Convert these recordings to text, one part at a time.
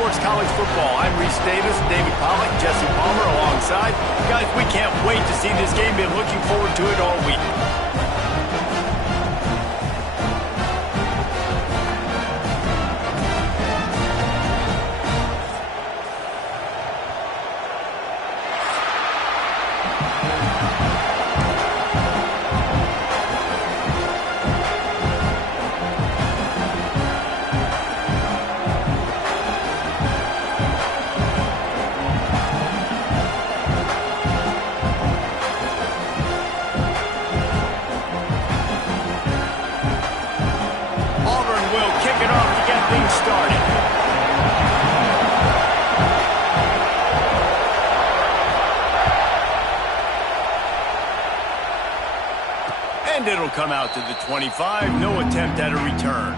Sports College Football. I'm Reese Davis, David Pollack, Jesse Palmer alongside. Guys, we can't wait to see this game. Been looking forward to it all week. Started. And it'll come out to the 25. No attempt at a return.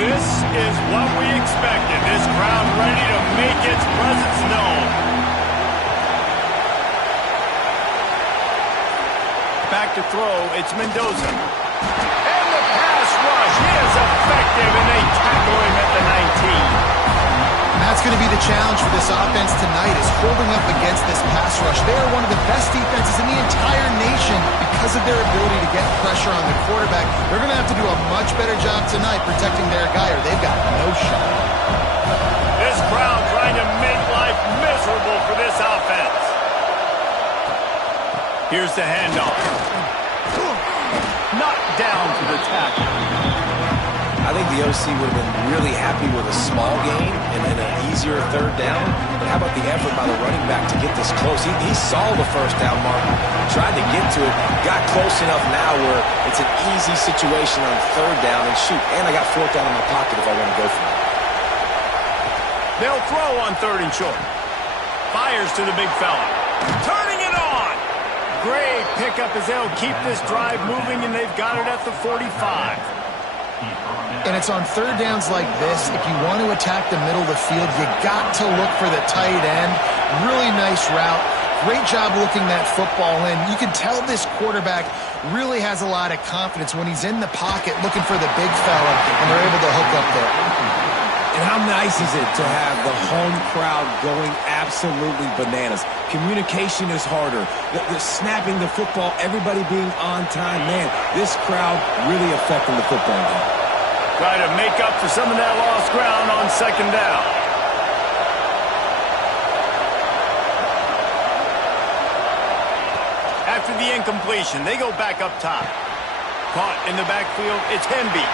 This is what we expected. This crowd ready to make its presence known. Back to throw, it's Mendoza. And the pass rush is effective, and they tackle him at the 19. That's going to be the challenge for this offense tonight, is holding up against this pass rush. They are one of the best defenses in the entire nation because of their ability to get pressure on the quarterback. They're going to have to do a much better job tonight protecting their guy, or they've got no shot. This crowd trying to make life miserable for this offense. Here's the handoff. Knocked down for the tackle. I think the OC would have been really happy with a small gain and an easier third down. But how about the effort by the running back to get this close? He saw the first down mark, tried to get to it, got close enough now where it's an easy situation on third down and shoot. And I got fourth down in my pocket if I want to go for it. They'll throw on third and short. Fires to the big fella. Turning it on. Great pickup as they'll keep this drive moving, and they've got it at the 45. And it's on third downs like this, if you want to attack the middle of the field, you got to look for the tight end. Really nice route. Great job looking that football in. You can tell this quarterback really has a lot of confidence when he's in the pocket looking for the big fella, and they're able to hook up there. And how nice is it to have the home crowd going absolutely bananas? Communication is harder. The snapping the football, everybody being on time. Man, this crowd really affecting the football game. Try to make up for some of that lost ground on second down. After the incompletion, they go back up top. Caught in the backfield, it's Indy.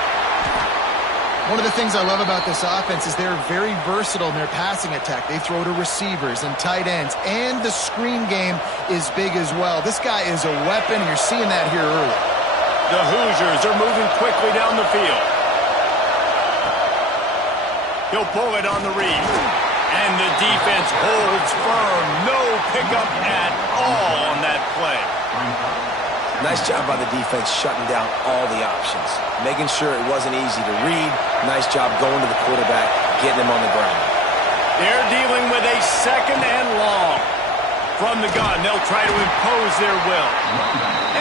One of the things I love about this offense is they're very versatile in their passing attack. They throw to receivers and tight ends, and the screen game is big as well. This guy is a weapon, and you're seeing that here early. The Hoosiers are moving quickly down the field. He'll pull it on the read. And the defense holds firm. No pickup at all on that play. Nice job by the defense shutting down all the options. Making sure it wasn't easy to read. Nice job going to the quarterback, getting him on the ground. They're dealing with a second and long. From the gun, they'll try to impose their will.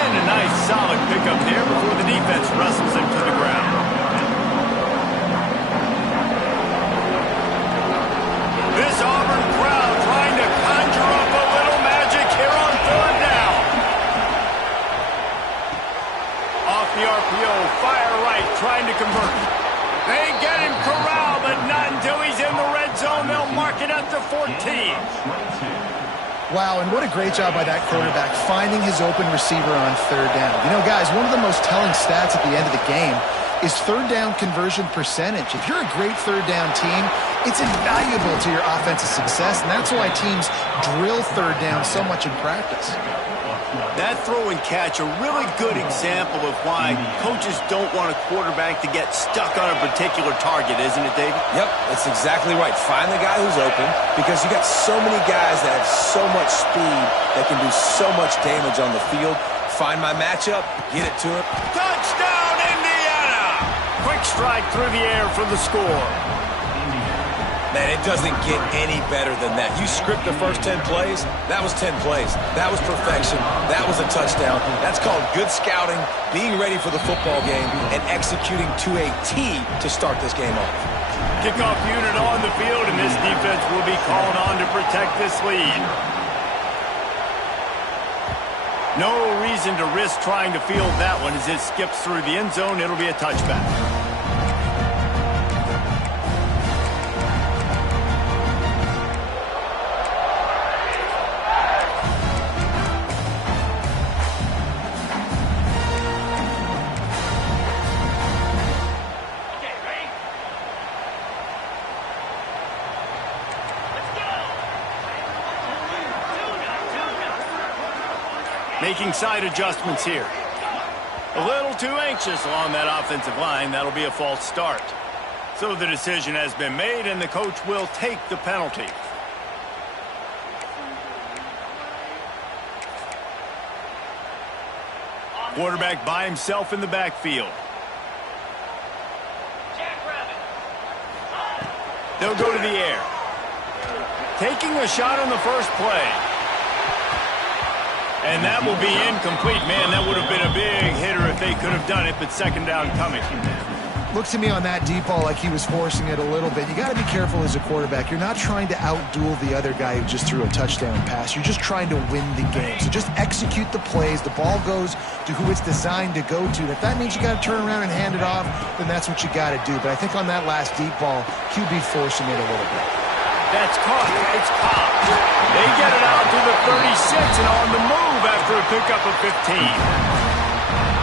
And a nice solid pickup there before the defense wrestles him to the ground. This Auburn crowd trying to conjure up a little magic here on third down. Off the RPO, fire right, trying to convert. They get him corralled, but not until he's in the red zone. They'll mark it at the 14. Wow, and what a great job by that quarterback finding his open receiver on third down. You know, guys, one of the most telling stats at the end of the game is third down conversion percentage. If you're a great third down team, it's invaluable to your offensive success, and that's why teams drill third down so much in practice. That throw and catch, a really good example of why coaches don't want a quarterback to get stuck on a particular target, isn't it, David? Yep, that's exactly right. Find the guy who's open, because you got so many guys that have so much speed that can do so much damage on the field. Find my matchup, get it to him. Touchdown, Indiana! Quick strike through the air for the score. Man, it doesn't get any better than that. You script the first 10 plays, that was 10 plays. That was perfection. That was a touchdown. That's called good scouting, being ready for the football game, and executing to a T to start this game off. Kickoff unit on the field, and this defense will be called on to protect this lead. No reason to risk trying to field that one as it skips through the end zone. It'll be a touchback. Making side adjustments here. A little too anxious along that offensive line. That'll be a false start. So the decision has been made, and the coach will take the penalty. Quarterback by himself in the backfield. They'll go to the air. Taking a shot on the first play. And that will be incomplete. Man, that would have been a big hitter if they could have done it, but second down coming. Looked to me on that deep ball like he was forcing it a little bit. You got to be careful as a quarterback. You're not trying to outduel the other guy who just threw a touchdown pass. You're just trying to win the game. So just execute the plays. The ball goes to who it's designed to go to. And if that means you got to turn around and hand it off, then that's what you got to do. But I think on that last deep ball, QB forcing it a little bit. That's caught. It's caught. They get it out to the 36 and on the move after a pickup of 15.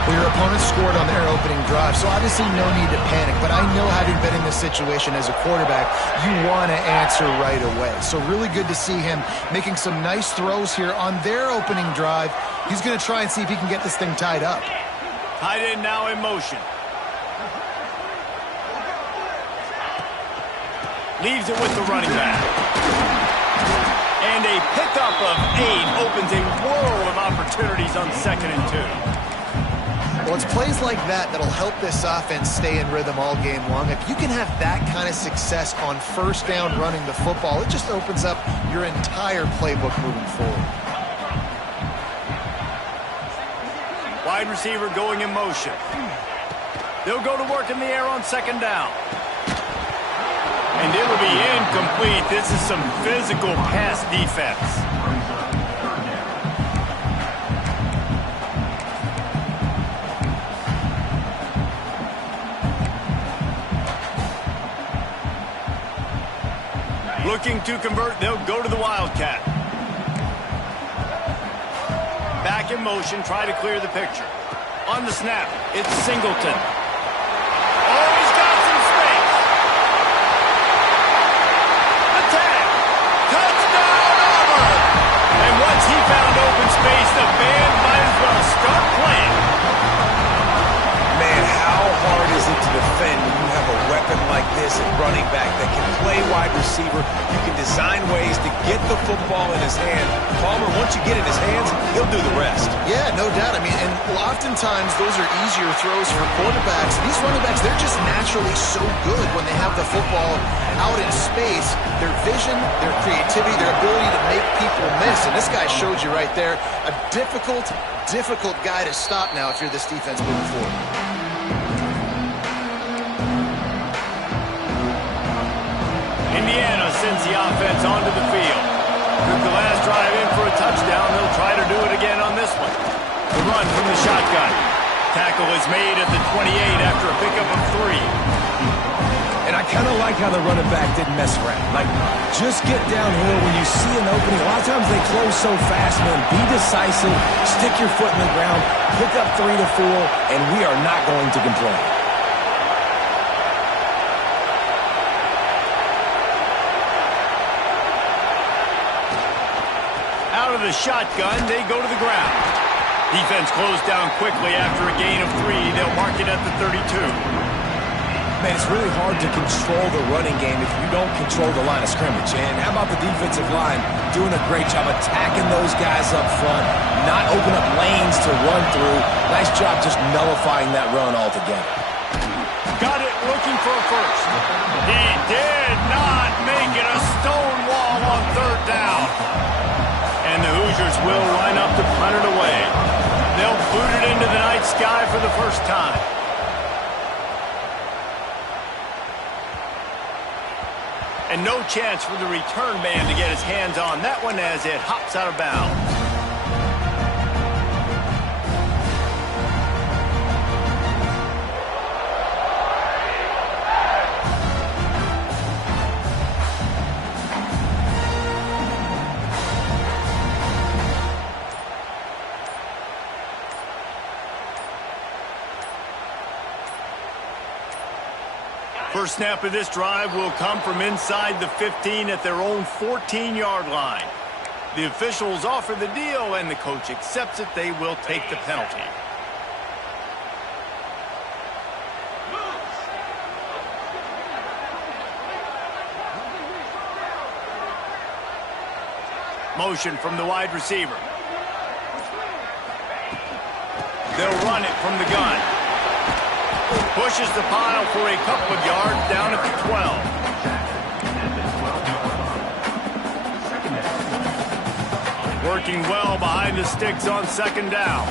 Well, your opponent scored on their opening drive, so obviously no need to panic. But I know, having been in this situation as a quarterback, you want to answer right away. So really good to see him making some nice throws here on their opening drive. He's going to try and see if he can get this thing tied up. Tight end now in motion. Leaves it with the running back. And a pickup of 8 opens a world of opportunities on 2nd and 2. Well, it's plays like that that'll help this offense stay in rhythm all game long. If you can have that kind of success on first down running the football, it just opens up your entire playbook moving forward. Wide receiver going in motion. They'll go to work in the air on 2nd down. And it'll be incomplete. This is some physical pass defense. Looking to convert, they'll go to the Wildcat. Back in motion, try to clear the picture. On the snap, it's Singleton. He found open space. The band might as well start playing. Man, how hard is it to defend when you have a weapon like this at running back that can play wide receiver? You can design ways to get the football in his hand. Palmer, once you get it in his hands, he'll do the rest. Yeah, no doubt. I mean, and oftentimes those are easier throws for quarterbacks. These running backs, they're just naturally so good when they have the football out in space. Their vision, their creativity, their ability to make people miss. And this guy showed you right there, a difficult guy to stop now if you're this defense moving forward. Indiana sends the offense onto the field. Took the last drive in for a touchdown. They'll try to do it again on this one. The run from the shotgun. Tackle is made at the 28 after a pickup of 3. And I kind of like how the running back didn't mess around. Like, just get downhill when you see an opening. A lot of times they close so fast, man. Be decisive, stick your foot in the ground, pick up 3 to 4, and we are not going to complain. Out of the shotgun, they go to the ground. Defense closed down quickly after a gain of 3. They'll mark it at the 32. Man, it's really hard to control the running game if you don't control the line of scrimmage. And how about the defensive line doing a great job attacking those guys up front, not open up lanes to run through. Nice job just nullifying that run altogether. got it looking for a first. He did not make it a stone wall on third down. And the Hoosiers will line up to punt it away. They'll boot it into the night sky for the first time. And no chance for the return man to get his hands on that one as it hops out of bounds. First snap of this drive will come from inside the 15 at their own 14-yard line. The officials offer the deal, and the coach accepts it. They will take the penalty. Motion from the wide receiver. They'll run it from the gun. Pushes the pile for a couple of yards down at the 12. Working well behind the sticks on second down.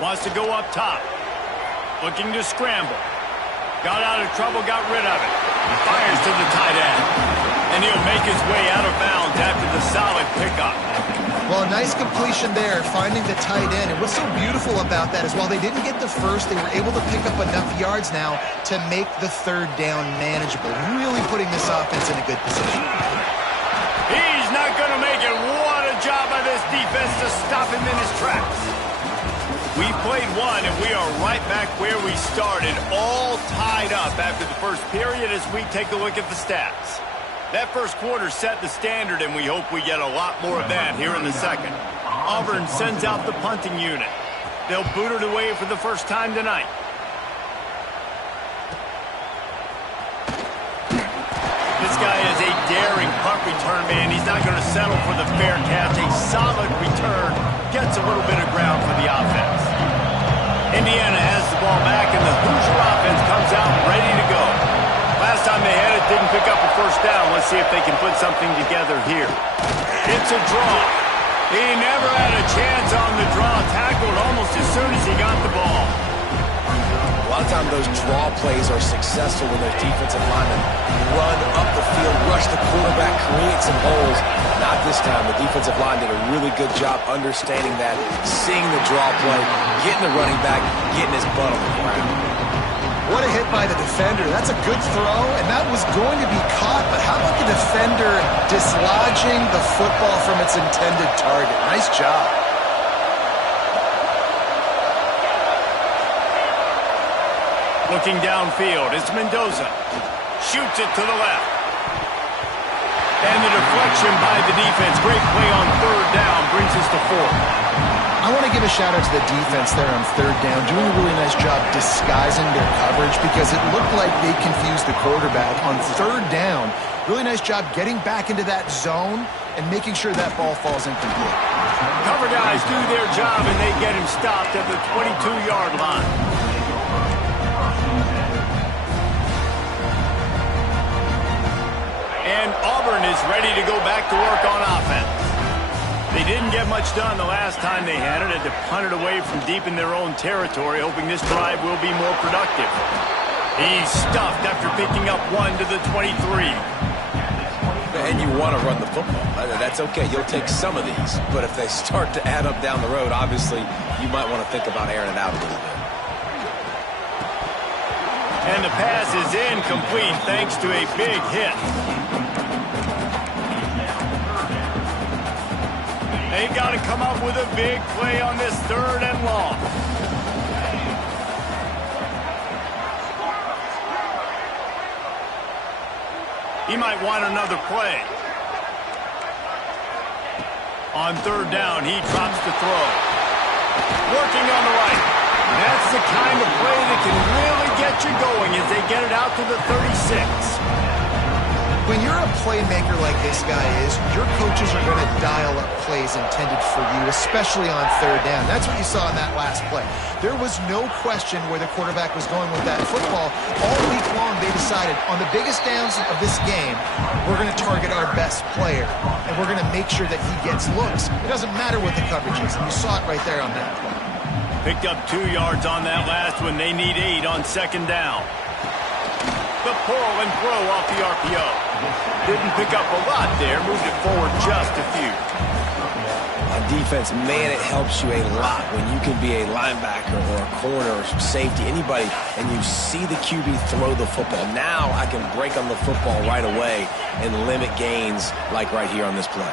Wants to go up top. Looking to scramble. Got out of trouble, got rid of it. Fires to the tight end. And he'll make his way out of bounds after the solid pickup. Well, a nice completion there, finding the tight end. And what's so beautiful about that is while they didn't get the first, they were able to pick up enough yards now to make the third down manageable. Really putting this offense in a good position. He's not going to make it. What a job by this defense to stop him in his tracks. We played one, and we are right back where we started, all tied up after the first period as we take a look at the stats. That first quarter set the standard, and we hope we get a lot more of that here in the second. Auburn sends out the punting unit. They'll boot it away for the first time tonight. This guy is a daring punt return man. He's not going to settle for the fair catch. A solid return gets a little bit of ground for the offense. Indiana has the ball back, and the Hoosier offense comes out ready to go. Last time they had it, didn't pick up a first down. Let's see if they can put something together here. It's a draw. He never had a chance on the draw. Tackled almost as soon as he got the ball. A lot of times those draw plays are successful when those defensive linemen run up the field, rush the quarterback, create some holes. Not this time. The defensive line did a really good job understanding that, seeing the draw play, getting the running back, getting his butt on the ground. What a hit by the defender. That's a good throw, and that was going to be caught. But how about the defender dislodging the football from its intended target? Nice job. Looking downfield, it's Mendoza. Shoots it to the left. And the deflection by the defense. Great play on third down. Brings us to fourth. I want to give a shout out to the defense there on third down, doing a really nice job disguising their coverage because it looked like they confused the quarterback on third down. Really nice job getting back into that zone and making sure that ball falls incomplete. Cover guys do their job, and they get him stopped at the 22-yard line. And Auburn is ready to go back to work on offense. They didn't get much done the last time they had it. Had to punt it away from deep in their own territory, hoping this drive will be more productive. He's stuffed after picking up one to the 23. And you want to run the football. That's okay. You'll take some of these. But if they start to add up down the road, obviously, you might want to think about airing it out a little bit. And the pass is incomplete thanks to a big hit. They got to come up with a big play on this third and long. He might want another play. On third down, he drops the throw. Working on the right. That's the kind of play that can really get you going as they get it out to the 36. When you're a playmaker like this guy is, your coaches are going to dial up plays intended for you, especially on third down. That's what you saw in that last play. There was no question where the quarterback was going with that football. All week long, they decided on the biggest downs of this game, we're going to target our best player, and we're going to make sure that he gets looks. It doesn't matter what the coverage is, and you saw it right there on that play. Picked up 2 yards on that last one. They need 8 on second down. The pull and throw off the RPO. Didn't pick up a lot there. Moved it forward just a few. On defense, man, it helps you a lot when you can be a linebacker or a corner or safety, anybody, and you see the QB throw the football. Now I can break on the football right away and limit gains like right here on this play.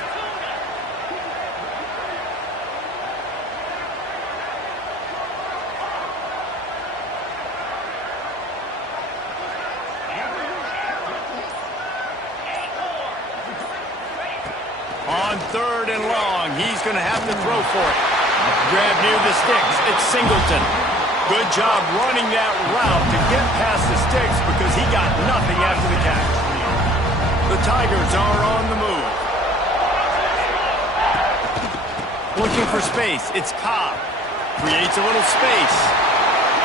On third and long, he's going to have to throw for it. Grab near the sticks. It's Singleton. Good job running that route to get past the sticks because he got nothing after the catch. The Tigers are on the move. Looking for space. It's Cobb. Creates a little space.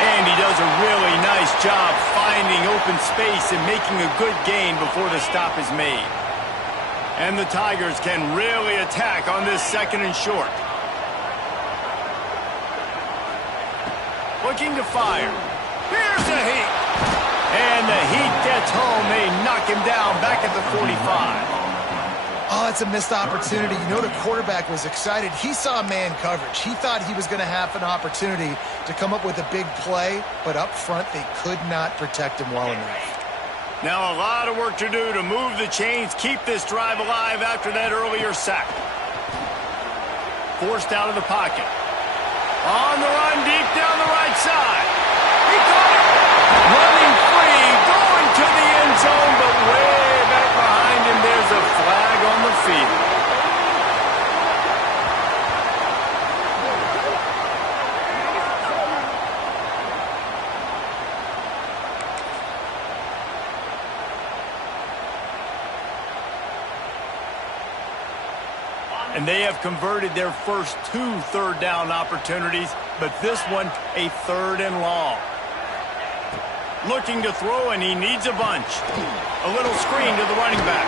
And he does a really nice job finding open space and making a good gain before the stop is made. And the Tigers can really attack on this second and short. Looking to fire. Here's the heat. And the heat gets home. They knock him down back at the 45. Oh, it's a missed opportunity. You know the quarterback was excited. He saw man coverage. He thought he was going to have an opportunity to come up with a big play, but up front they could not protect him well enough. Now a lot of work to do to move the chains, keep this drive alive after that earlier sack. Forced out of the pocket. On the run, deep down the right side. He caught it. Running free, going to the end zone, but way back behind him, there's a flag on the field. And they have converted their first 2 third down opportunities, but this one a third and long. Looking to throw, and he needs a bunch. A little screen to the running back.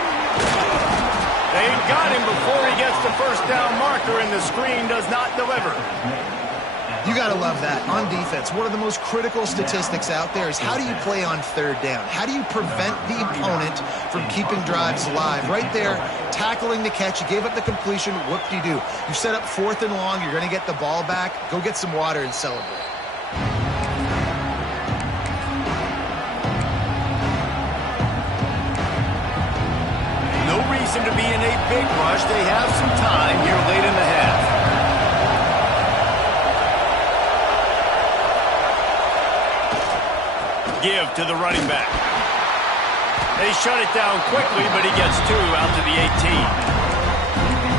They got him before he gets the first down marker, and the screen does not deliver. You got to love that. On defense, one of the most critical statistics out there is how do you play on third down? How do you prevent the opponent from keeping drives alive? Right there, tackling the catch. You gave up the completion. Whoop-de-doo. You set up fourth and long. You're going to get the ball back. Go get some water and celebrate. No reason to be in a big rush. They have some time here late in the half. Give to the running back. They shut it down quickly, but he gets 2 out to the 18.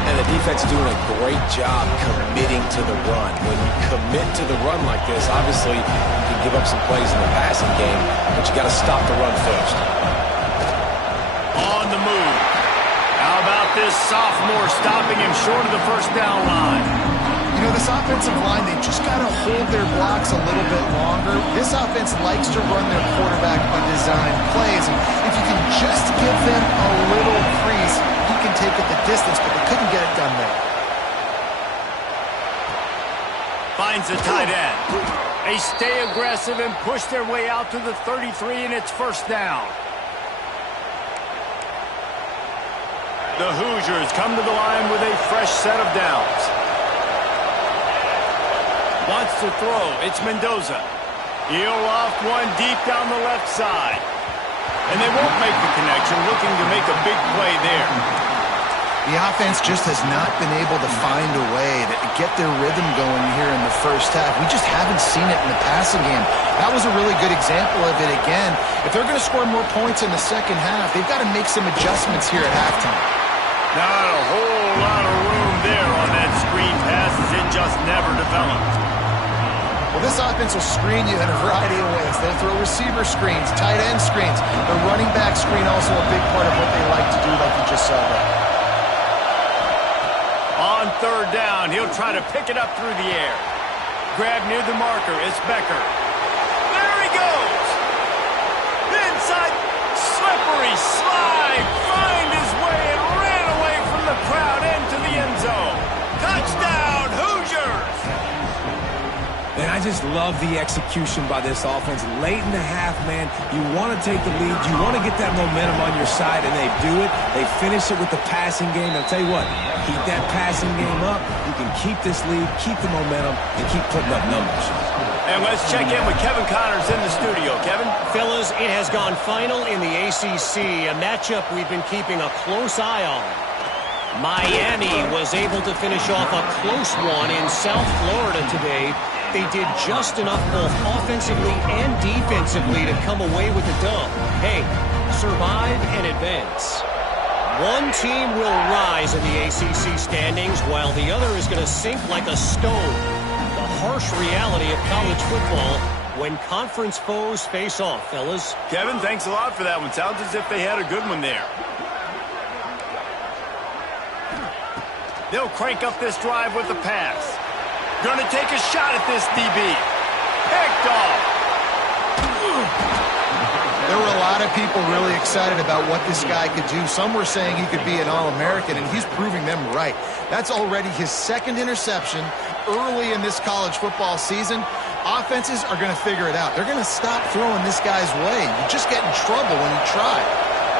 And the defense is doing a great job committing to the run. When you commit to the run like this, obviously you can give up some plays in the passing game, but you got to stop the run first. On the move. How about this sophomore stopping him short of the first down line? You know, this offensive line, they just got to hold their blocks a little bit longer. This offense likes to run their quarterback on design plays. And if you can just give them a little crease, he can take it the distance, but they couldn't get it done there. Finds the tight end. They stay aggressive and push their way out to the 33, and it's first down. The Hoosiers come to the line with a fresh set of downs. Wants to throw. It's Mendoza. He'll off one deep down the left side. And they won't make the connection, looking to make a big play there. The offense just has not been able to find a way to get their rhythm going here in the first half. We just haven't seen it in the passing game. That was a really good example of it again. If they're going to score more points in the second half, they've got to make some adjustments here at halftime. Not a whole lot of room there on that screen pass as it just never developed. Well, this offense will screen you in a variety of ways. They'll throw receiver screens, tight end screens. The running back screen also a big part of what they like to do, like you just saw there. On third down, he'll try to pick it up through the air. Grab near the marker. It's Becker. There he goes. Inside, slippery slide. Find his way and ran away from the crowd into the end zone. Touchdown, Hoosiers! And I just love the execution by this offense. Late in the half, man, you want to take the lead. You want to get that momentum on your side, and they do it. They finish it with the passing game. I'll tell you what, keep that passing game up. You can keep this lead, keep the momentum, and keep putting up numbers. And let's check in with Kevin Connors in the studio. Kevin? Fellas, it has gone final in the ACC, a matchup we've been keeping a close eye on. Miami was able to finish off a close one in South Florida today. They did just enough both offensively and defensively to come away with the dub. Hey, survive and advance. One team will rise in the ACC standings while the other is going to sink like a stone. The harsh reality of college football when conference foes face off, fellas. Kevin, thanks a lot for that one. Sounds as if they had a good one there. They'll crank up this drive with the pass. Gonna take a shot at this DB. Picked off. There were a lot of people really excited about what this guy could do. Some were saying he could be an All-American, and he's proving them right. That's already his second interception early in this college football season. Offenses are going to figure it out. They're going to stop throwing this guy's way. You just get in trouble when you try.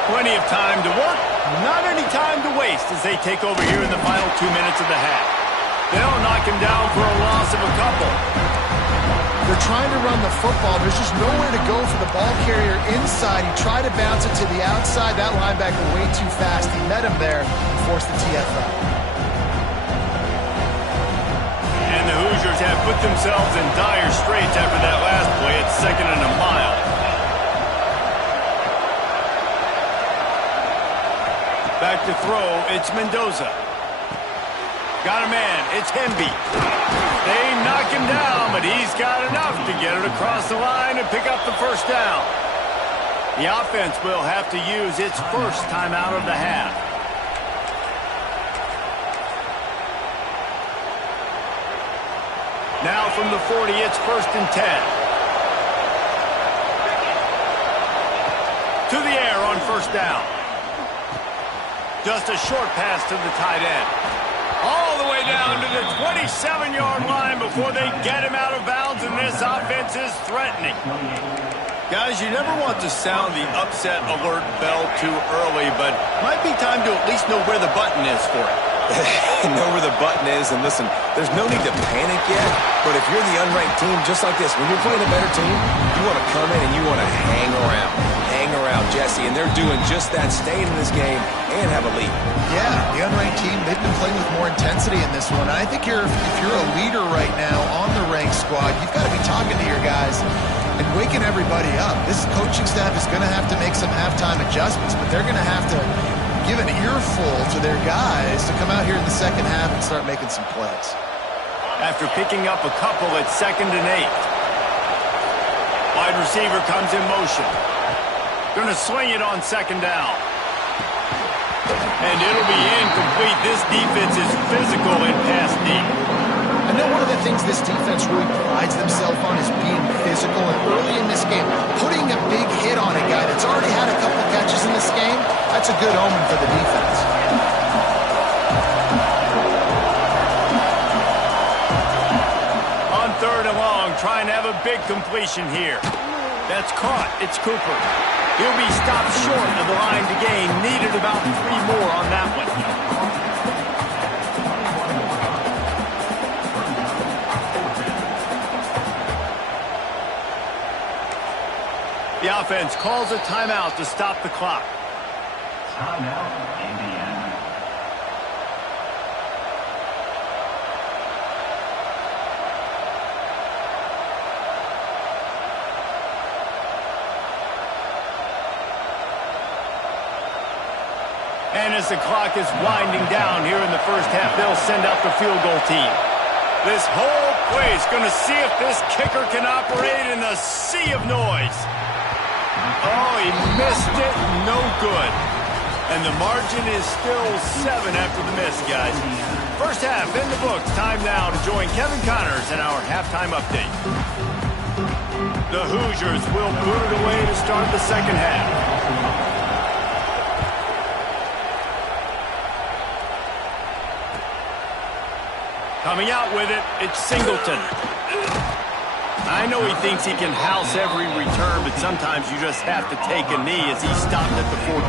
Plenty of time to work, not any time to waste as they take over here in the final 2 minutes of the half. They'll knock him down for a loss of a couple. They're trying to run the football. There's just nowhere to go for the ball carrier inside. He tried to bounce it to the outside. That linebacker way too fast. He met him there and forced the TFL. And the Hoosiers have put themselves in dire straits after that last play. It's 2nd and a mile. Back to throw, it's Mendoza. Got a man, it's Hemby. They knock him down, but he's got enough to get it across the line and pick up the first down. The offense will have to use its first timeout of the half. Now from the 40, it's 1st and 10. To the air on first down. Just a short pass to the tight end. All the way down to the 27-yard line before they get him out of bounds, and this offense is threatening. Guys, you never want to sound the upset alert bell too early, but might be time to at least know where the button is for it. Know where the button is, and listen, there's no need to panic yet, but if you're the unranked team, just like this, when you're playing a better team, you want to come in and you want to hang around, Jesse, and they're doing just that, staying in this game and have a lead. Yeah, the unranked team, they've been playing with more intensity in this one. I think if you're a leader right now on the ranked squad, you've got to be talking to your guys and waking everybody up. This coaching staff is going to have to make some halftime adjustments, but they're going to have to give an earful to their guys to come out here in the second half and start making some plays. After picking up a couple at 2nd and 8. Wide receiver comes in motion. Going to swing it on 2nd down. And it'll be incomplete. This defense is physical in pass deep. I know one of the things this defense really prides themselves on is being physical, and early in this game, putting a big hit on a guy that's already had a couple catches in this game, that's a good omen for the defense. On 3rd and long, trying to have a big completion here. That's caught. It's Cooper. He'll be stopped short of the line to gain. Needed about 3 more on that one. The offense calls a timeout to stop the clock. Timeout, Indiana. And as the clock is winding down here in the first half, they'll send out the field goal team. This whole Well, he's going to see if this kicker can operate in the sea of noise. Oh, he missed it. No good. And the margin is still 7 after the miss, guys. First half in the books. Time now to join Kevin Connors in our halftime update. The Hoosiers will boot it away to start the second half. Coming out with it, it's Singleton. I know he thinks he can house every return, but sometimes you just have to take a knee as he stopped at the 14.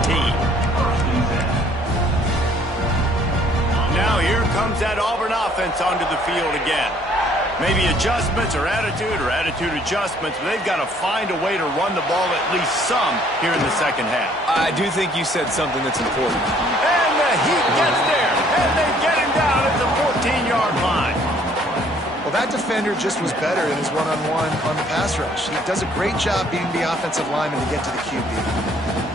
Now here comes that Auburn offense onto the field again. Maybe adjustments or attitude adjustments, but they've got to find a way to run the ball at least some here in the second half. I do think you said something that's important. And the Heat gets there, and they get him down at the 14-yard line. Well, that defender just was better in his one-on-one on the pass rush. He does a great job beating the offensive lineman to get to the QB.